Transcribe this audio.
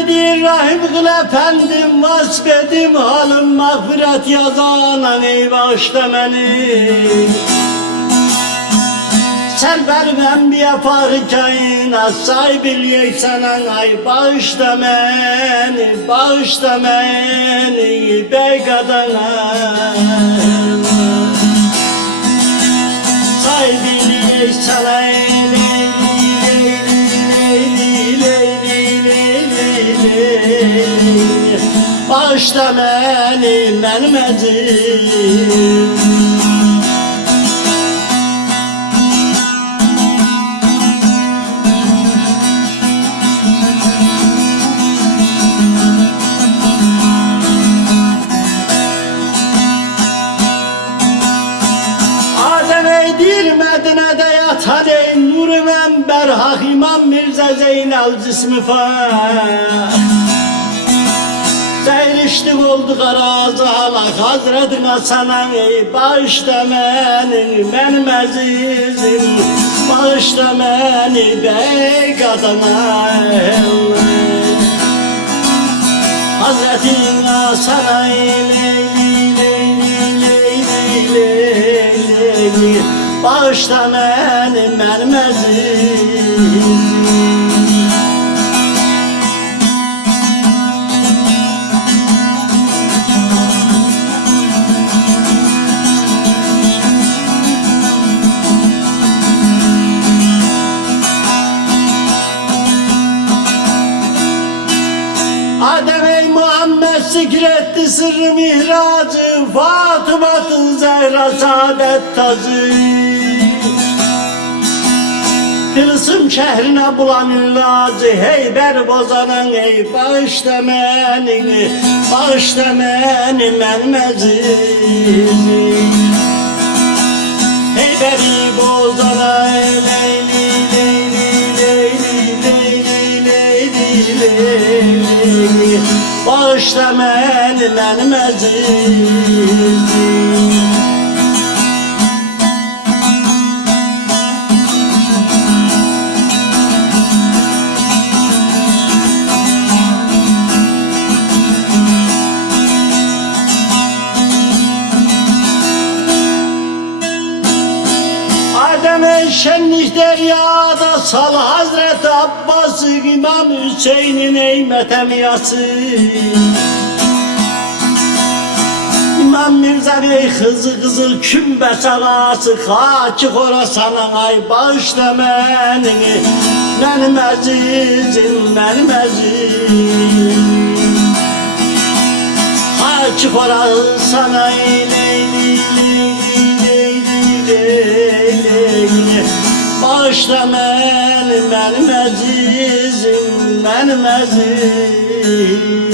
Rahimlidir rahim kıl efendim, vasfedim halım mağfiret yazanan ey bağışla beni. Sen vermem bir farkayına sahibi senen ay bağışla beni, bağışla beni bey kadına. Sahibi sana bağışla beni benim edim. Medine'de yatan ey Nur-u Menber Hak İmam Mirza Zeynel cismi fah. Zeyrişlik oldu karazı halak Hazretin Hasan'a ey bağışla beni benim azizim, bağışla beni bey kadına. Hazretin Hasan'a bağışla beni benim azizim. Adem ey Muhammed zikretti sırrı mihracı, Fatıma'tın Zehra saadet tacı. Tılsım şehrine bulan illacı, Heyber bozanın ey bağışla beni, bağışla beni benim azizim. Heyberi bozana leyli leyli leyli leyli leyli, bağışla beni benim azizim. Şenlik deryada sal Hazreti Abbas'ı, İmam Hüseyin'in ey metemiyası. İmam Mirza bey kızı kızıl kümbes alası, Hacı Khorasan'a ay bağışla beni benim azizim, benim azizim. Hacı Khorasan'a leyli bağışla beni benim azizim, benim azizim.